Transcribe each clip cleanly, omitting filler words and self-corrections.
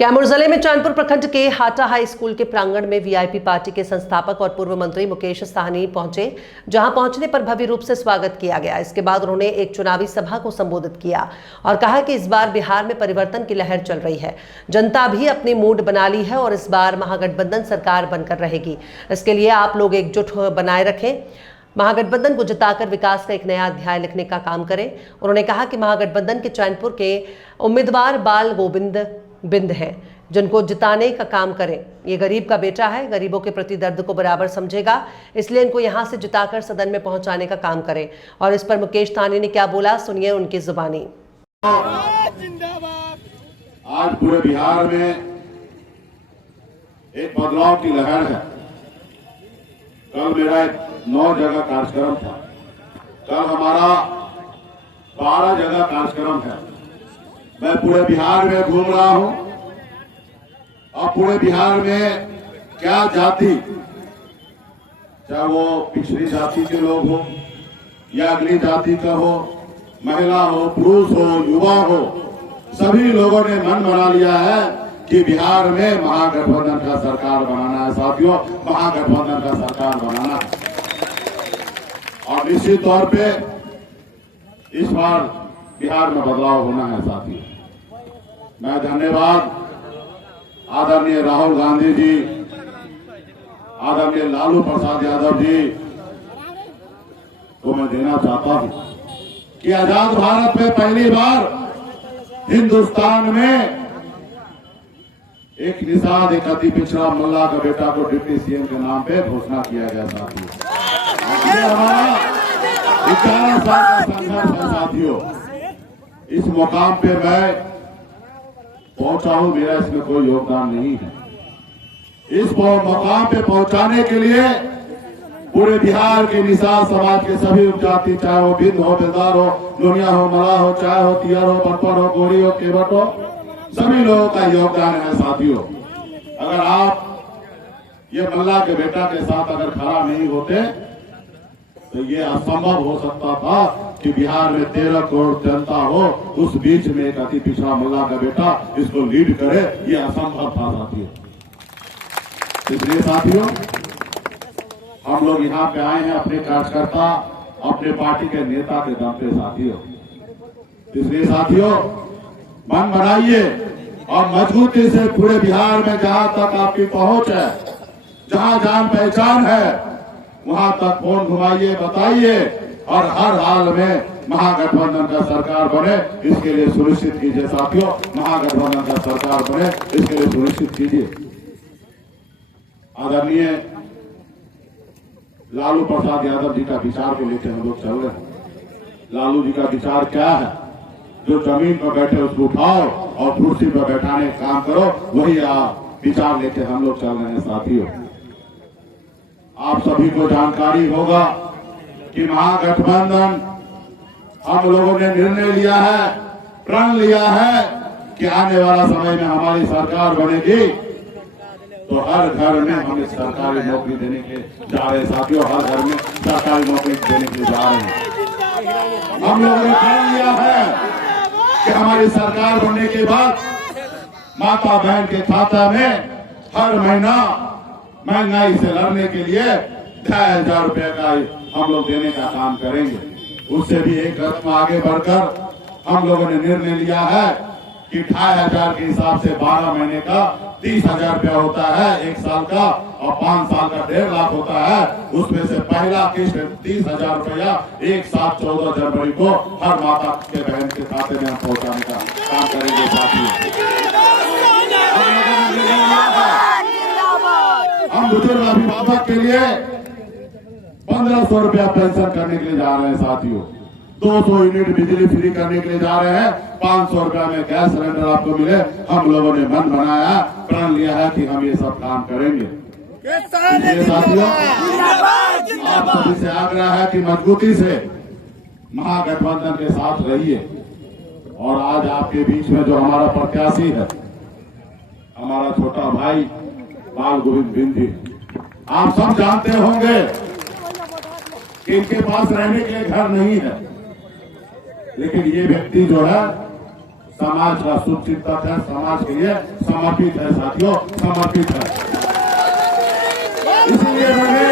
कैमूर जिले में चैनपुर प्रखंड के हाटा हाई स्कूल के प्रांगण में वीआईपी पार्टी के संस्थापक और पूर्व मंत्री मुकेश साहनी पहुंचे, जहां पहुंचने पर भव्य रूप से स्वागत किया गया। इसके बाद उन्होंने एक चुनावी सभा को संबोधित किया और कहा कि इस बार बिहार में परिवर्तन की लहर चल रही है। जनता भी अपनी मूड बना ली है और इस बार महागठबंधन सरकार बनकर रहेगी। इसके लिए आप लोग एकजुट बनाए रखें, महागठबंधन को जिताकर विकास का एक नया अध्याय लिखने का काम करें। उन्होंने कहा कि महागठबंधन के चैनपुर के उम्मीदवार बाल गोविंद बिंद है, जिनको जिताने का काम करें। ये गरीब का बेटा है, गरीबों के प्रति दर्द को बराबर समझेगा, इसलिए इनको यहां से जिताकर सदन में पहुंचाने का काम करें। और इस पर मुकेश साहनी ने क्या बोला, सुनिए उनकी जुबानी। आज पूरे बिहार में एक बदलाव की लहर है। कल मेरा 9 जगह कार्यक्रम था, कल हमारा 12 जगह कार्यक्रम है। मैं पूरे बिहार में घूम रहा हूं और पूरे बिहार में क्या जाति, चाहे वो पिछड़ी जाति के लोग हो या अगली जाति का हो, महिला हो, पुरुष हो, युवा हो, सभी लोगों ने मन बना लिया है कि बिहार में महागठबंधन का सरकार बनाना है। साथियों, महागठबंधन का सरकार बनाना है और निश्चित तौर पे इस बार बिहार में बदलाव होना है। साथियों, मैं धन्यवाद आदरणीय राहुल गांधी जी, आदरणीय लालू प्रसाद यादव जी को मैं देना चाहता हूं कि आजाद भारत में पहली बार हिंदुस्तान में एक निषाद, एक अति पिछड़ा मुल्ला का बेटा को डिप्टी सीएम के नाम पे घोषणा किया गया। साथियों, ये हमारा 11 साल का संघर्ष है। साथियों, इस मुकाम पे मैं पहुंचा हूं, मेरा इसमें कोई योगदान नहीं है। इस मुकाम पे पहुंचाने के लिए पूरे बिहार के निषाद समाज के सभी उपजाति, चाहे वो बिंद हो, बेलदार हो, नोनिया हो, मला हो, चाहे हो तियर हो, पटपड़ हो, गोरी हो, केवट हो, सभी लोगों का योगदान है। साथियों, अगर आप ये मल्ला के बेटा के साथ अगर खड़ा नहीं होते तो ये असंभव हो सकता था कि बिहार में 13 करोड़ जनता हो, उस बीच में एक अति पिछड़ा मुल्ला का बेटा इसको लीड करे, ये असंभव था। साथियों, इसलिए साथियों हम लोग यहाँ पे आए हैं अपने कार्यकर्ता, अपने पार्टी के नेता के दम पे। साथियों, इसलिए साथियों मन बनाइए और मजबूती से पूरे बिहार में जहां तक आपकी पहुंच है, जहां जान पहचान है, वहां तक फोन घुमाइए, बताइए और हर हाल में महागठबंधन का सरकार बने, इसके लिए सुनिश्चित कीजिए। साथियों, महागठबंधन का सरकार बने, इसके लिए सुनिश्चित कीजिए। आदरणीय लालू प्रसाद यादव जी का विचार को लेकर हम लोग चल रहे हैं। लालू जी का विचार क्या है? जो जमीन पर बैठे उसको उठाओ और कुर्सी पर बैठाने का काम करो, वही विचार लेके हम लोग चल रहे हैं। साथियों, आप सभी को जानकारी होगा कि महागठबंधन हम लोगों ने निर्णय लिया है, प्रण लिया है कि आने वाला समय में हमारी सरकार बनेगी तो हर घर में हम सरकारी नौकरी देने के जा रहे हैं। साथियों, हर घर में सरकारी नौकरी देने के लिए जा रहे हैं। हम लोगों ने प्रण लिया है कि हमारी सरकार बनने के बाद माता बहन के खाता में हर महीना महंगाई से लड़ने के लिए 2,500 रुपए का हम लोग देने का काम करेंगे। उससे भी एक कदम आगे बढ़कर हम लोगों ने निर्णय लिया है कि 2,500 के हिसाब से 12 महीने का 30,000 रुपया होता है एक साल का, और 5 साल का 1.5 लाख होता है। उसमें से पहला किस्त 30,000 रुपया एक साथ 14 जनवरी को हर माता के बहन के खाते में हम पहुंचाने का काम करेंगे। साथियों, हम बुजुर्ग अभिभावक के लिए 1,500 रुपया पेंशन करने के लिए जा रहे हैं। साथियों, 200 यूनिट बिजली फ्री करने के लिए जा रहे हैं। 500 रुपया में गैस सिलेंडर आपको मिले। हम लोगों ने मन बनाया, प्रण लिया है कि हम ये सब काम करेंगे। साथियों, आप सभी से आग्रह है कि मजबूती से महागठबंधन के साथ रहिए। और आज आपके बीच में जो हमारा प्रत्याशी है, हमारा छोटा भाई बाल गोविंद बिंद जी, आप सब जानते होंगे कि इनके पास रहने के लिए घर नहीं है, लेकिन ये व्यक्ति जो है समाज का शुभ चिंतक है, समाज के लिए समर्पित है साथियों, समर्पित है। इसीलिए मैंने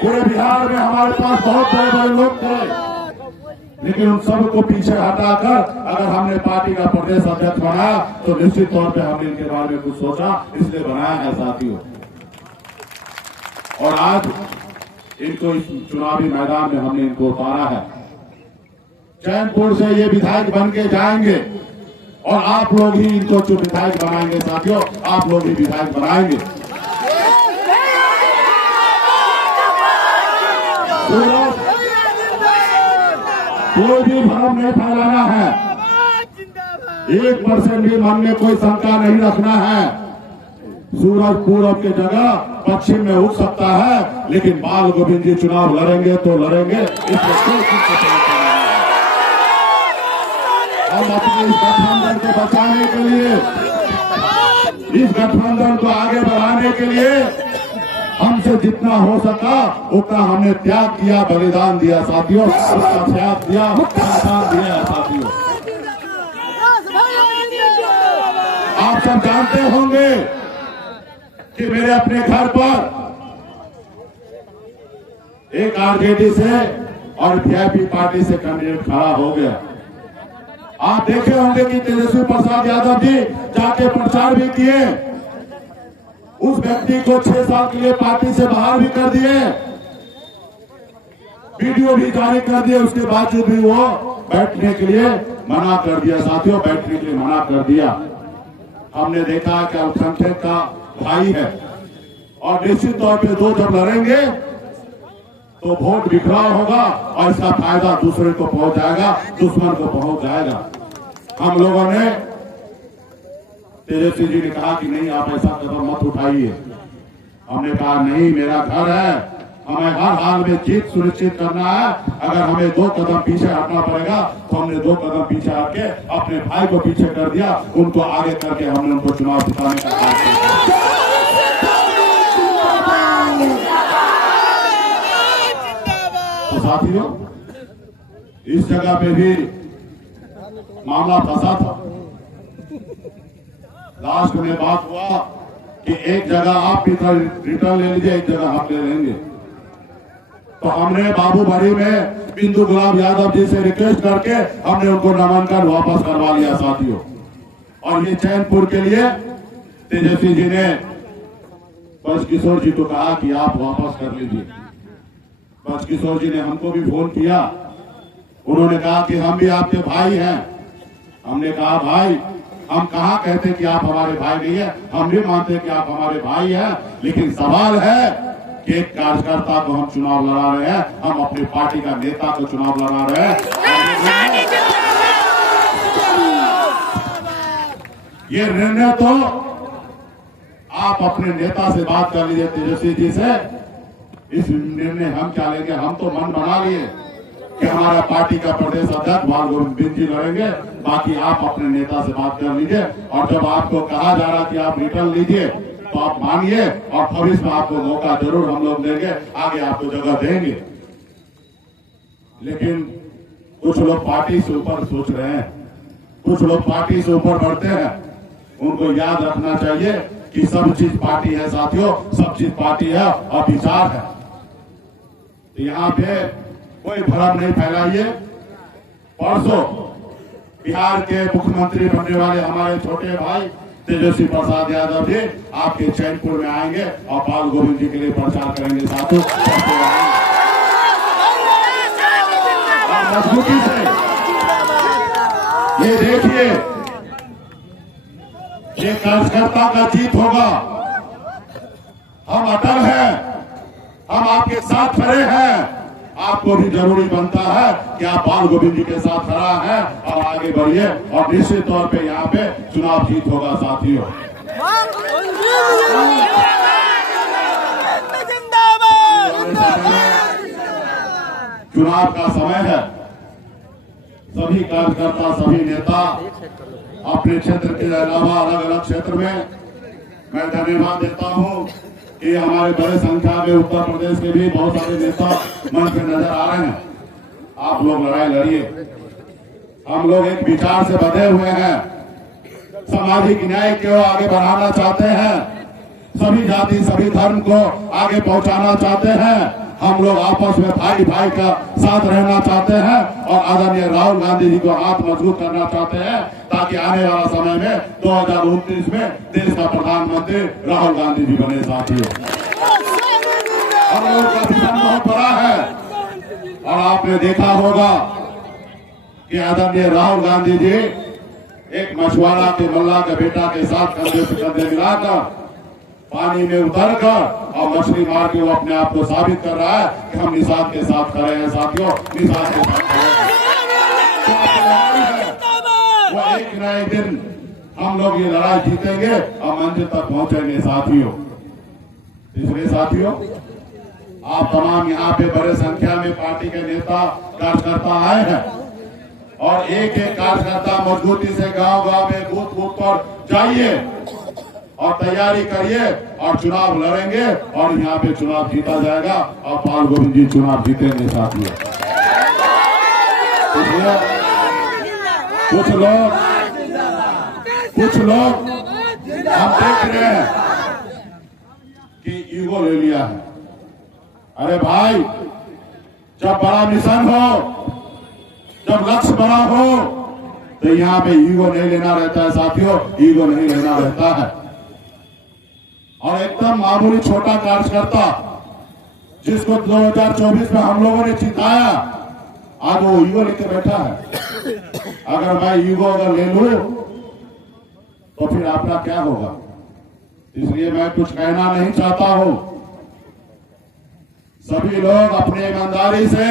पूरे बिहार में हमारे पास बहुत बड़े बड़े लोग थे, लेकिन उन सबको पीछे हटाकर अगर हमने पार्टी का प्रदेश अध्यक्ष बनाया तो निश्चित तौर पे हमने इनके बारे में कुछ सोचा, इसलिए बनाया है साथियों। और आज इनको इस चुनावी मैदान में हमने इनको उतारा है। चैनपुर से ये विधायक बन के जाएंगे और आप लोग ही इनको जो विधायक बनाएंगे साथियों, आप लोग ही विधायक बनाएंगे। कोई भी भ्रम नहीं फैलाना है, 1% भी मन में कोई शंका नहीं रखना है। सूरज पूरब के जगह पश्चिम में उग सकता है, लेकिन बाल गोविंद जी चुनाव लड़ेंगे तो लड़ेंगे, इसमें कोई चिंता नहीं है। हम अपने इस गठबंधन को बचाने के लिए, इस गठबंधन को आगे बढ़ाने के लिए हमसे जितना हो सका उतना हमने त्याग किया, बलिदान दिया साथियों, उसका त्याग दिया, बलिदान दिया साथियों। आप सब जानते होंगे कि मेरे अपने घर पर एक आरजेडी से और वीआईपी पार्टी से कैंडिडेट खड़ा हो गया। आप देखे होंगे कि तेजस्वी प्रसाद यादव जी जाके प्रचार भी किए, उस व्यक्ति को 6 साल के लिए पार्टी से बाहर भी कर दिए, वीडियो भी जारी कर दिए, उसके बावजूद भी वो बैठने के लिए मना कर दिया साथियों, बैठने के लिए मना कर दिया। हमने देखा कि अल्पसंख्यक का भाई है और निश्चित तौर पे दो जब लड़ेंगे तो वोट बिखराव होगा और इसका फायदा दूसरे को पहुंच जाएगा, दुश्मन को पहुंच जाएगा। हम लोगों ने, तेजस्वी जी ने कहा कि नहीं आप ऐसा कदम मत उठाइए। हमने कहा नहीं, मेरा घर है, हमें हर हाल में जीत सुनिश्चित करना है। अगर हमें 2 कदम पीछे हटना पड़ेगा तो हमने 2 कदम पीछे हटके अपने भाई को पीछे कर दिया, उनको आगे करके हमने उनको चुनाव जिताने का काम किया। तो साथियों, इस जगह पे भी मामला फंसा था। लास्ट में बात हुआ कि एक जगह आप रिटर्न ले लीजिए, एक जगह हम ले लेंगे। तो हमने बाबूबड़ी में बिंदु गुलाब यादव जी से रिक्वेस्ट करके हमने उनको नामांकन वापस करवा लिया साथियों। और ये चैनपुर के लिए तेजस्वी जी ने ब्रजकिशोर जी को कहा कि आप वापस कर लीजिए। ब्रजकिशोर जी ने हमको भी फोन किया, उन्होंने कहा कि हम भी आपके भाई हैं। हमने कहा भाई, हम कहाँ कहते कि आप हमारे भाई नहीं है, हम भी मानते कि आप हमारे भाई हैं, लेकिन सवाल है कि एक कार्यकर्ता को हम चुनाव लड़ा रहे हैं, हम अपनी पार्टी का नेता को चुनाव लड़ा रहे हैं। ये निर्णय तो आप अपने नेता से बात कर लीजिए, तेजस्वी जी से। इस निर्णय हम क्या लेंगे, हम तो मन बना लिए कि हमारा पार्टी का प्रदेश अध्यक्ष बाल गोविंद जी लड़ेंगे, बाकी आप अपने नेता से बात कर लीजिए। और जब आपको कहा जा रहा कि आप रिटर्न लीजिए तो आप मानिए, और भविष्य में आपको मौका जरूर हम लोग देंगे, आगे आपको जगह देंगे। लेकिन कुछ लोग पार्टी से ऊपर सोच रहे हैं, कुछ लोग पार्टी से ऊपर बढ़ते हैं। उनको याद रखना चाहिए कि सब चीज पार्टी है साथियों, सब चीज पार्टी है और विचार है। तो यहाँ पे कोई भ्रम नहीं फैलाइए। परसों बिहार के मुख्यमंत्री बनने वाले हमारे छोटे भाई तेजस्वी प्रसाद यादव जी आपके चैनपुर में आएंगे और बाल गोविंद जी के लिए प्रचार करेंगे साथियों। मजबूती से ये देखिए, ये कार्यकर्ता का जीत होगा। हम अटल हैं, हम आपके साथ खड़े हैं। आपको भी जरूरी बनता है कि आप बाल गोविंद जी के साथ खड़ा है और आगे बढ़िए, और निश्चित तौर पे यहाँ पे चुनाव जीत होगा साथियों। चुनाव का समय है, सभी कार्यकर्ता, सभी नेता अपने क्षेत्र के अलावा अलग अलग क्षेत्र में, मैं धन्यवाद देता हूँ कि हमारे बड़े संख्या में उत्तर प्रदेश के भी बहुत सारे नेता मंच पे नजर आ रहे हैं। आप लोग लड़ाई लड़िए, हम लोग एक विचार से बंधे हुए हैं। सामाजिक न्याय को आगे बढ़ाना चाहते हैं, सभी जाति सभी धर्म को आगे पहुंचाना चाहते हैं। हम लोग आपस में भाई भाई का साथ रहना चाहते हैं और आदरणीय राहुल गांधी जी को हाथ मजबूत करना चाहते हैं, ताकि आने वाला समय में 2029 में देश का प्रधानमंत्री राहुल गांधी जी बने। साथियों, हम लोगों का विजन बहुत बड़ा है और आपने देखा होगा कि आदरणीय राहुल गांधी जी एक मछुआरा के मल्ला के बेटा के साथ कंधे से कंधे मिलाकर पानी में उतरकर और मछली मार के वो अपने आप को साबित कर रहा है कि हम निषाद के साथ खड़े हैं। साथियों, निषाद के साथ खड़े हैं। वो एक न एक दिन हम लोग ये लड़ाई जीतेंगे और मंजिल तक पहुंचेंगे। साथियों, इसलिए साथियों, आप तमाम यहाँ पे बड़े संख्या में पार्टी के नेता कार्यकर्ता आए हैं और एक एक कार्यकर्ता मजबूती से गांव-गांव में बूथ बूथ पर जाइए और तैयारी करिए और चुनाव लड़ेंगे और यहाँ पे चुनाव जीता जाएगा और पाल गोविंद जी चुनाव जीतेंगे। साथियों, कुछ लोग हम देख रहे हैं कि ईगो ले लिया है। अरे भाई, जब बड़ा मिशन हो, जब लक्ष्य बड़ा हो, तो यहाँ पे ईगो नहीं लेना रहता है। साथियों, ईगो नहीं लेना रहता है। और एकदम मामूली छोटा कार्यकर्ता जिसको 2024 में हम लोगों ने जिताया, आज वो ईगो लेके बैठा है। अगर मैं ईगो अगर ले लूं तो फिर आपका क्या होगा? इसलिए मैं कुछ कहना नहीं चाहता हूं। सभी लोग अपनी ईमानदारी से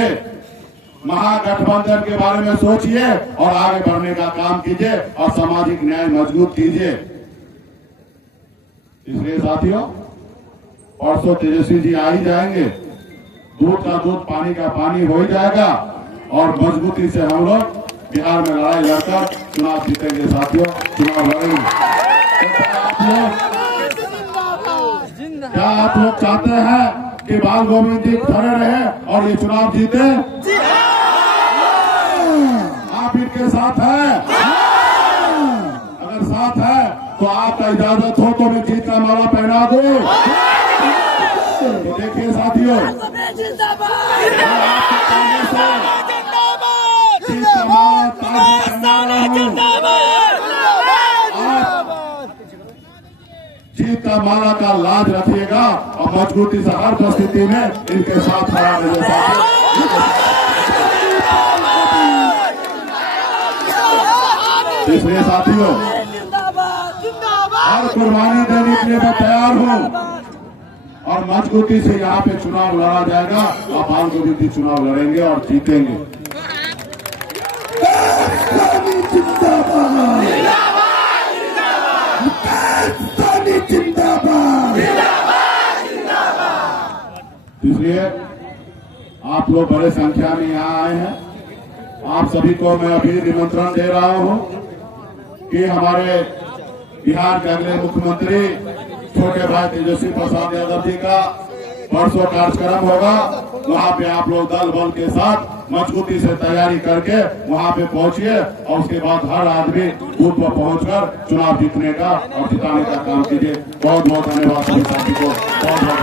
महागठबंधन के बारे में सोचिए और आगे बढ़ने का काम कीजिए और सामाजिक न्याय मजबूत कीजिए। इसलिए साथियों, परसों तेजस्वी जी आ ही जाएंगे, दूध का दूध पानी का पानी हो ही जाएगा और मजबूती से हम लोग बिहार में लड़ाई लड़कर चुनाव जीतेंगे। साथियों, चुनाव लड़ेंगे। क्या आप लोग चाहते हैं कि बाल गोविंद जी खड़े रहे और ये चुनाव जीते? आप इनके साथ हैं? अगर साथ है तो आपका इजाजत हो तो मैं जीत का माला पहना दूं। तो देखिए साथियों, जीत का माला पहना रहा हूं। जीत का माला का लाज रखिएगा और मजबूती से हर परिस्थिति में इनके साथ खड़ा रहिए। इसलिए साथियों, हर कुर्बानी देने के लिए मैं तैयार हूं और मजबूती से यहाँ पे चुनाव लड़ा जाएगा और बाल गोविंद जी चुनाव लड़ेंगे और जीतेंगे। इसलिए आप लोग बड़े संख्या में यहाँ आए हैं। आप सभी को मैं अभी निमंत्रण दे रहा हूं कि हमारे बिहार के अगले मुख्यमंत्री छोटे भाई तेजस्वी प्रसाद यादव जी का परसों कार्यक्रम होगा। वहां पे आप लोग दल बल के साथ मजबूती से तैयारी करके वहां पे पहुंचिए और उसके बाद हर आदमी बूथ पर पहुंचकर चुनाव जीतने का और जिताने का काम कीजिए। बहुत बहुत धन्यवाद सभी साथी को। बहुत बहुत